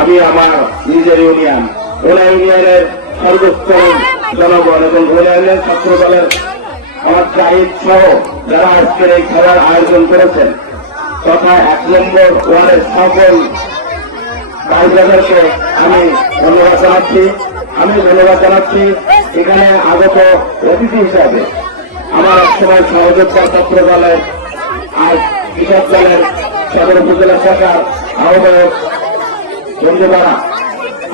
আমি আমার নিজের ইউনিয়ন, ওলা ইউনিয়নের সর্বোত্তম জনগণ এবং ওলা ইউনিয়ন ছাত্র দলের আমার জাহিদ সহ যারা আজকের এই খেলার আয়োজন করেছেন, তথা এক নম্বর ওয়ার্ডের সকল আমি ধন্যবাদ জানাচ্ছি। আমি ধন্যবাদ জানাচ্ছি এখানে আগত অতিথি হিসাবে। আমার একসময় সহযোগিতা ছাত্র দলের আর কৃষক দলের সদর উপজেলা শাখার আহ্বায়ক বন্ধুবারা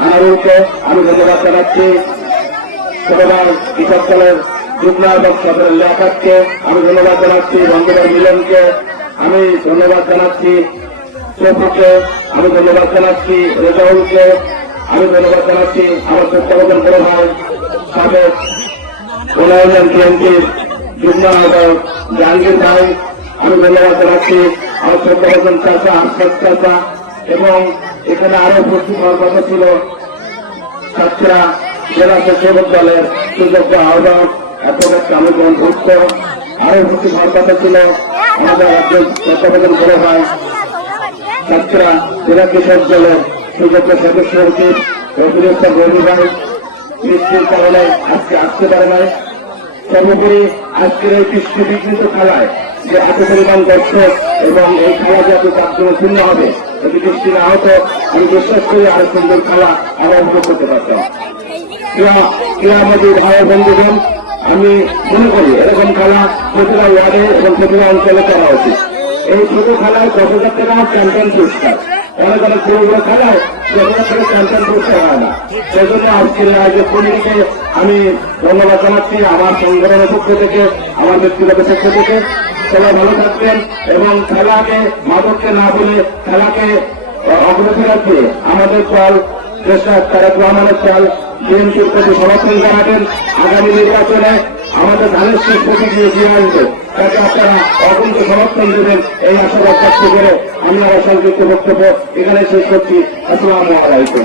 আনারুলকে আমি ধন্যবাদ জানাচ্ছি। ছোটবার কৃষক দলের যুগ্ম এবং সদরের লেখাককে আমি ধন্যবাদ জানাচ্ছি বন্ধুবার মিলনকে আমি ধন্যবাদ জানাচ্ছি। চোখকে আমি ধন্যবাদ জানাচ্ছি, রেজাউলকে আমি ধন্যবাদ জানাচ্ছি, আমার তত্ত্বাবধান বড় ভাই, সাবেক উন্নয়ন বিএনপির যুগ্ম আহ্বায়ক জাহাঙ্গীর ভাই, আমি ধন্যবাদ জানাচ্ছি। তত্ত্বাবধান চাষা চাষা এবং এখানে আরও উপস্থিত হওয়ার কথা ছিল ছাত্ররা জেলা স্বেচ্ছাসেবক দলের সুযোগ্য আহ্বায়ক আরও উপস্থিত হওয়ার কথা ছিল আমাদের তত্ত্বাবধান বড় ভাই ছাত্ররা জেলা কৃষক দলের সুযোগ্য সদস্য ভাই। কারণে আজকে আসতে পারে নাই। সর্বোপরি আজকের এই কৃষ্ণ বিঘ্নিত খেলায় যে এত পরিমাণ দর্শক এবং এই খেলা যে এত চাপজনক শূন্য হবে যদি বৃষ্টি না হতো, আমি বিশ্বাস করি আরও সুন্দর খেলা উপভোগ করতে পারতাম ক্রীড়া আমাদের ভাই বন্ধুগণ, আমি মনে করি এরকম খেলা প্রতিটা ওয়ার্ডে এবং প্রতিটা অঞ্চলে করা উচিত। এই ছোট খেলায় দশ হাজার টাকা চ্যাম্পিয়ন পুরস্কার। অনেক অনেক বড় খেলায় দশ হাজার টাকা চ্যাম্পিয়ন পুরস্কার হয় না। সেই জন্য আজকের আয়োজক কমিটিকে আমি ধন্যবাদ জানাচ্ছি আমার সংগঠনের পক্ষ থেকে, আমার ব্যক্তিগত পক্ষ থেকে। সবাই ভালো থাকবেন এবং খেলাকে মাদককে না বলে খেলাকে অগ্রসর রাখতে আমাদের দল চেষ্টা তারেক রহমানের চাল বিএনপির প্রতি সমর্থন জানাবেন। আগামী নির্বাচনে আমাদের ধানের শেষ প্রতি দিয়ে আসবে। তাকে আপনারা অকুণ্ঠ সমর্থন দেবেন। এই আশাবাদ ব্যক্ত করে আমি আমার সংযুক্ত বক্তব্য এখানে শেষ করছি। আসসালামু আলাইকুম।